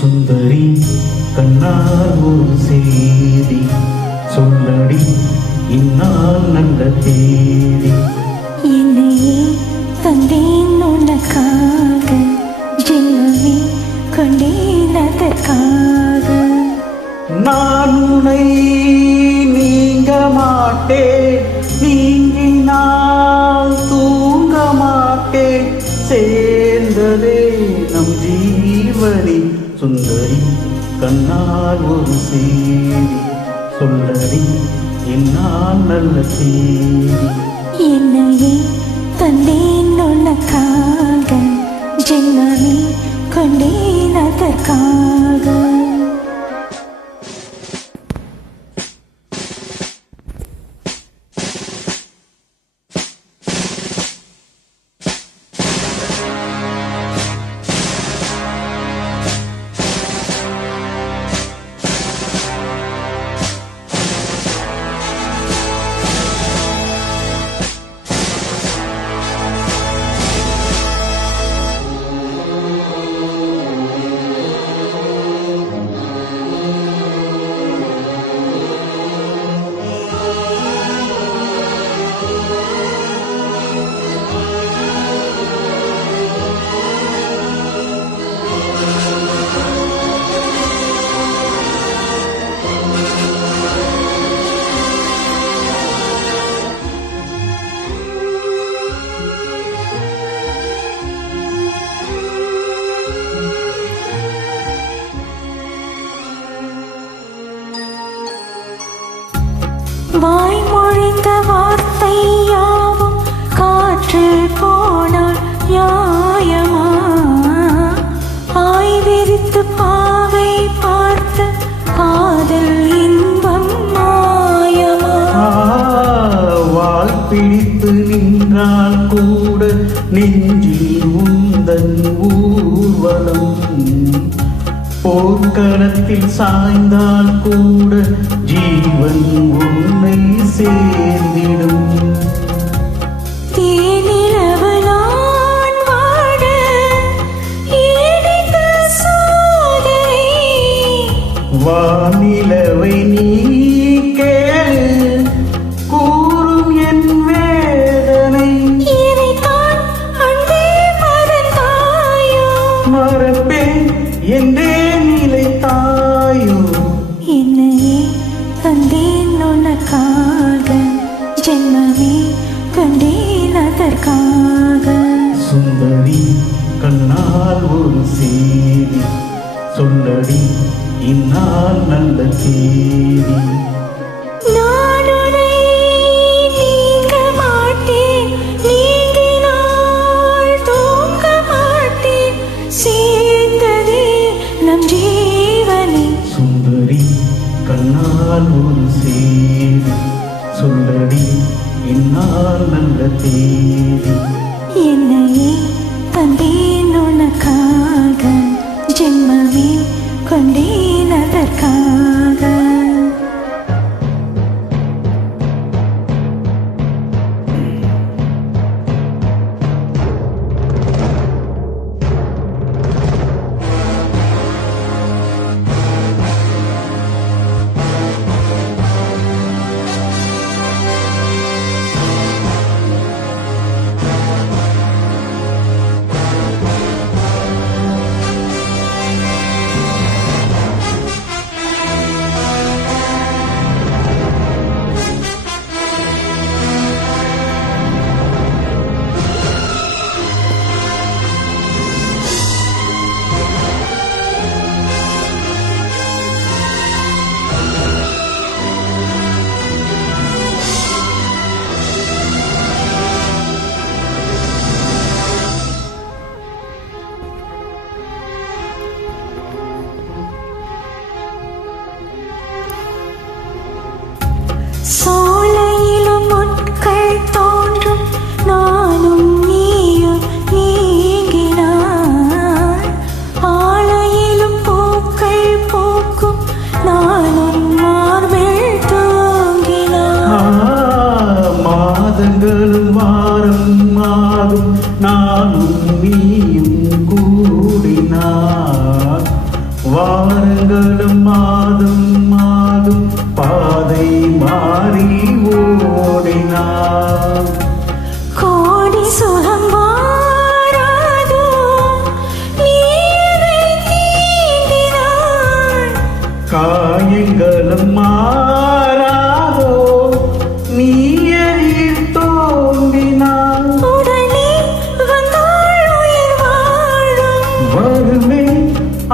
சுந்தரி கண்ணால் ஒரு செய்தி சொல்லடி இந்நாள் நல்ல தேதி. என்னையே தந்தேன் உனக்காக, ஜென்மமே கொண்டேன் அதற்காக. நான் உன்னை நீங்க மாட்டேன், நீங்கினால் தூங்க மாட்டேன், சேர்ந்ததே நம் ஜீவனி. சுந்தரி கண்ணால் ஒரு செய்தி சொல்லடி என்னால் நல்ல தேதி. என்னையே தந்தேன் உனக்காக, ஜென்மமே கொண்டேன் அதற்காக. வாய்மொழிந்த வார்த்தை யாவும் காற்றில் போனால் நியாயமா? ஆய்விரித்து பாவை பார்த்து காதல் இன்பம் மாயமா? வால் பிடித்து நின்றால் கூட நெஞ்சில் உந்தன் ஊர்வலம், போர்க்களத்தில் சாய்ந்தால் கூட ஜீவன் உன்னை சேர்ந்திடும். தேனிலவு நான் வாட இனித்த சோதனை, வானிலவை நீ கேளு கூறும் என் வேதனை. இதைத்தான் அன்பே மறந்தாயோ? மறப்பேன் என்றே நிலைத்தாயோ? என்னையே தந்தேன் உனக்காக, ஜென்மமே கொண்டேன் அதற்காக. சுந்தரி கண்ணால் ஒரு செய்தி சொல்லடி இந்நாள் நல்ல தேதி. நான் உன்னை நீங்க மாட்டேன், நீங்கினால் தூங்க மாட்டேன், சேர்ந்ததே நம் ஜீவனே. சுந்தரி கண்ணால் ஒரு செய்தி சொல்லடி இந்நாள் நல்ல தேதி. என்னையே தந்தேன் உனக்காக, ஜென்மமே கொண்டேன் அதற்காக. வருமே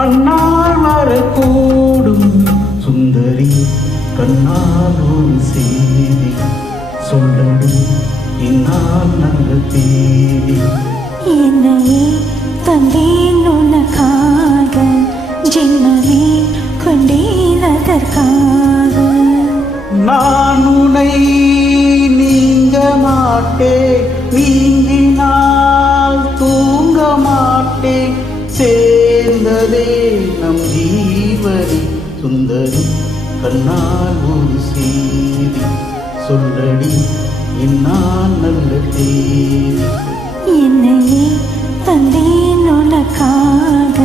அந்நாள் வரக்கூடும். சுந்தரி கண்ணால் ஒரு செய்தி சொல்லடி இந்நாள் நல்ல தேதி. என்னையே தந்தேன் உனக்காக, ஜென்மமே கொண்டேன் அதற்காக. நான் உன்னை நீங்க மாட்டேன், நீங்கினால் தூங்க மாட்டேன். சேர்ந்ததே நம் ஜீவனி. சுந்தரி கண்ணால் ஒரு செய்தி சொல்லடி இந்நாள் நல்ல தேதி. என்னையே தந்தேன் உனக்காக,